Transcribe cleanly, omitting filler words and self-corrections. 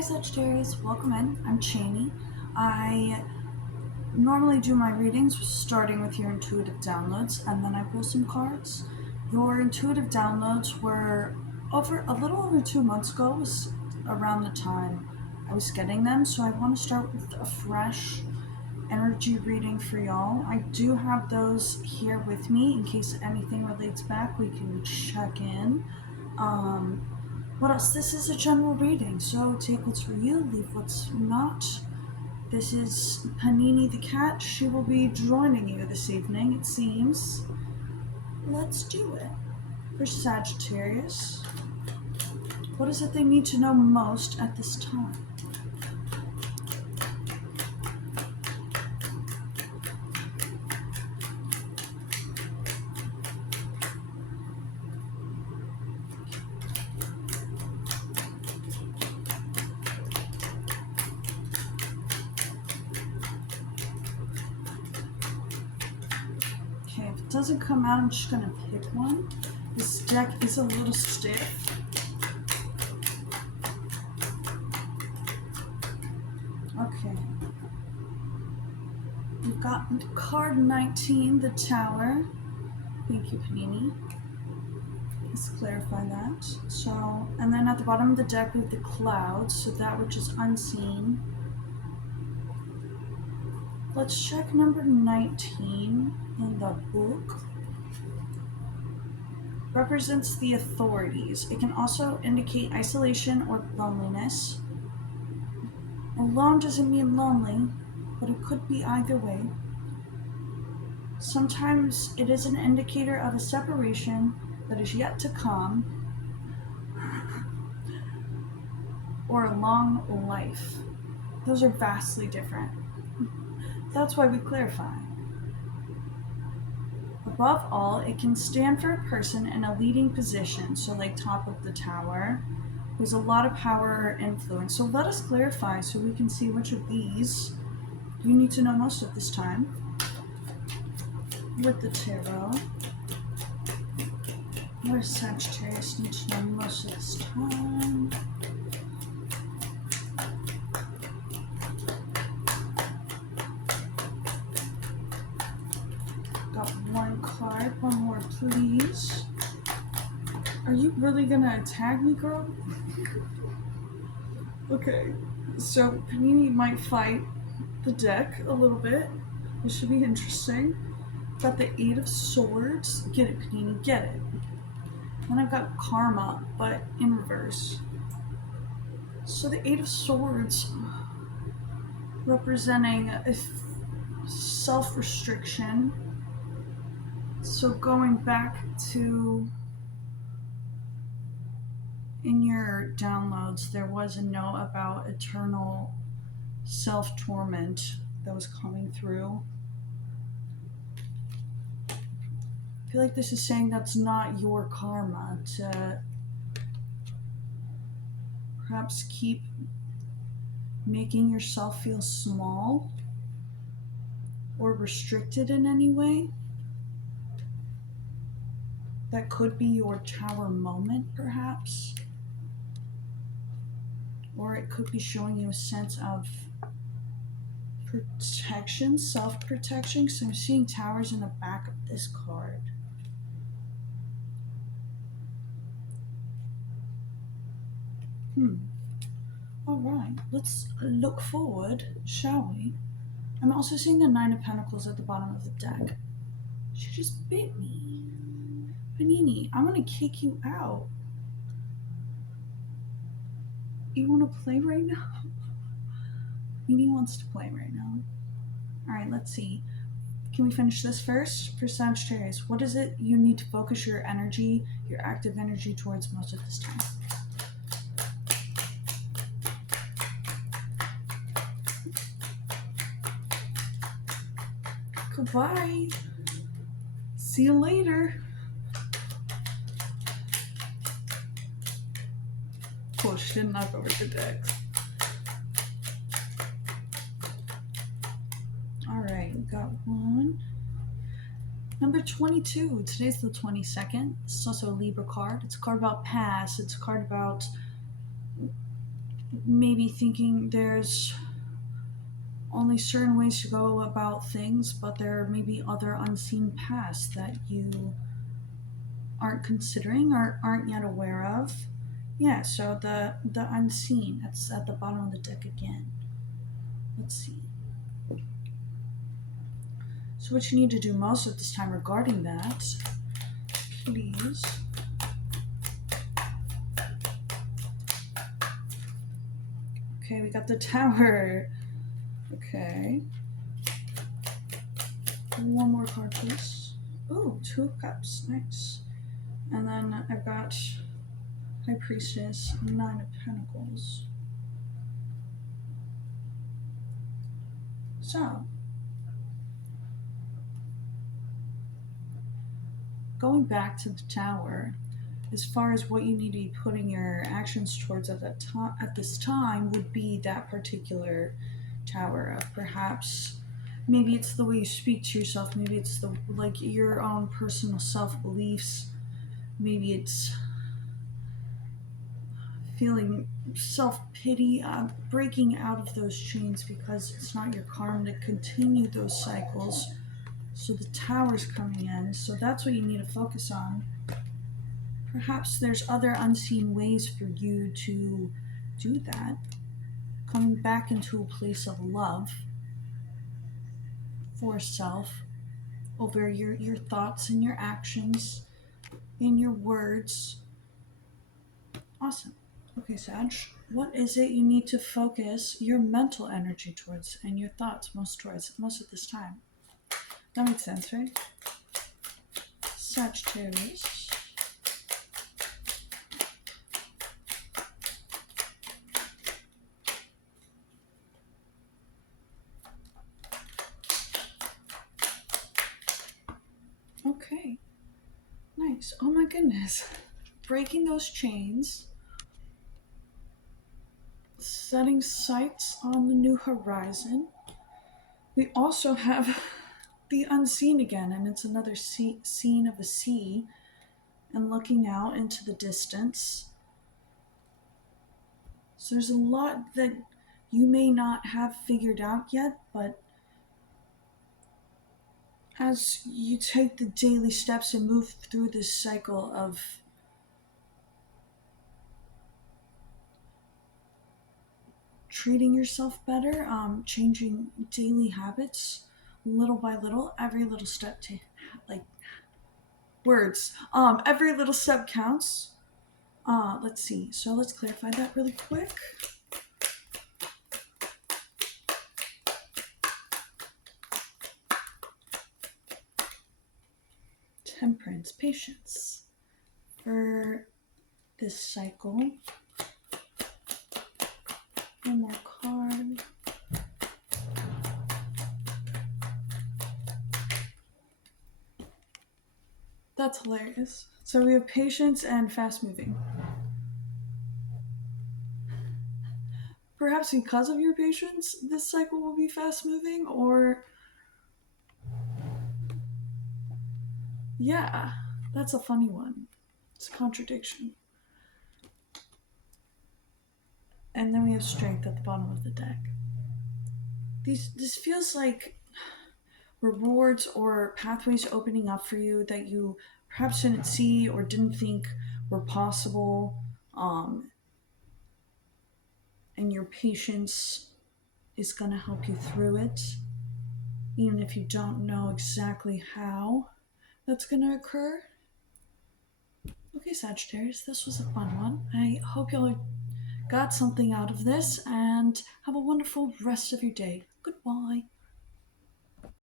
Hi Sagittarius, welcome in. I'm Cheney. I normally do my readings starting with your intuitive downloads and then I pull some cards. Your intuitive downloads were a little over 2 months ago, was around the time I was getting them, so I want to start with a fresh energy reading for y'all. I do have those here with me in case anything relates back. We can check in. What else? This is a general reading, so take what's for you, leave what's not. This is Panini the cat. She will be joining you this evening, it seems. Let's do it. For Sagittarius, what is it they need to know most at this time? Okay, if it doesn't come out, I'm just gonna pick one. This deck is a little stiff. Okay. We've got card 19, the Tower. Thank you, Panini. Let's clarify that. So, and then at the bottom of the deck we have the Clouds, so that which is unseen. Let's check number 19 in the book. Represents the authorities. It can also indicate isolation or loneliness. Alone doesn't mean lonely, but it could be either way. Sometimes it is an indicator of a separation that is yet to come, or a long life. Those are vastly different. That's why we clarify. Above all, it can stand for a person in a leading position, so like top of the tower. There's a lot of power or influence. So let us clarify so we can see which of these you need to know most at this time. With the tarot, what does Sagittarius need to know most of this time? Got one card, one more please. Are you really gonna attack me, girl? Okay, so Panini might fight the deck a little bit. This should be interesting. Got the Eight of Swords. Get it, Panini, get it. Then I've got Karma, but in reverse. So the Eight of Swords representing a self-restriction. So going back to in your downloads, there was a note about eternal self-torment that was coming through. I feel like this is saying that's not your karma to perhaps keep making yourself feel small or restricted in any way. That could be your tower moment, perhaps. Or it could be showing you a sense of protection, self-protection. So I'm seeing towers in the back of this card. All right, let's look forward, shall we? I'm also seeing the Nine of Pentacles at the bottom of the deck. She just bit me. Panini, I'm gonna kick you out. You wanna play right now? Panini wants to play right now. All right, let's see. Can we finish this first? For Sagittarius, what is it you need to focus your energy, your active energy towards most of this time? Goodbye. See you later. Oh, she didn't knock over the decks. All right, got one. Number 22. Today's the 22nd. This is also a Libra card. It's a card about past. It's a card about maybe thinking there's only certain ways to go about things, but there may be other unseen paths that you aren't considering or aren't yet aware of. Yeah, so the unseen, that's at the bottom of the deck again. Let's see. So what you need to do most at this time regarding that, please. Okay, we got the Tower. Okay. One more card, please. Oh, Two of Cups. Nice. And then I've got High Priestess, Nine of Pentacles. So, going back to the Tower, as far as what you need to be putting your actions towards at this time would be that particular Tower of perhaps maybe it's the way you speak to yourself, maybe it's the like your own personal self-beliefs, maybe it's feeling self-pity, breaking out of those chains because it's not your karma to continue those cycles. So the Tower's coming in, so that's what you need to focus on. Perhaps there's other unseen ways for you to do that, coming back into a place of love for self over your thoughts and your actions and your words. Awesome. Okay, Sag, what is it you need to focus your mental energy towards and your thoughts most at this time? That makes sense, right? Sagittarius. Okay. Nice. Oh my goodness. Breaking those chains. Setting sights on the new horizon. We also have the unseen again, and it's another scene of a sea and looking out into the distance. So there's a lot that you may not have figured out yet, but as you take the daily steps and move through this cycle of treating yourself better, changing daily habits little by little, every little step to like words. Every little step counts. Let's see. So let's clarify that really quick. Temperance, patience for this cycle. One more card. That's hilarious. So we have patience and fast moving. Perhaps because of your patience, this cycle will be fast moving, or yeah, that's a funny one. It's a contradiction. And then we have strength at the bottom of the deck. This feels like rewards or pathways opening up for you that you perhaps didn't see or didn't think were possible. And your patience is going to help you through it, even if you don't know exactly how that's going to occur. Okay, Sagittarius, this was a fun one. I hope y'all got something out of this and have a wonderful rest of your day. Goodbye.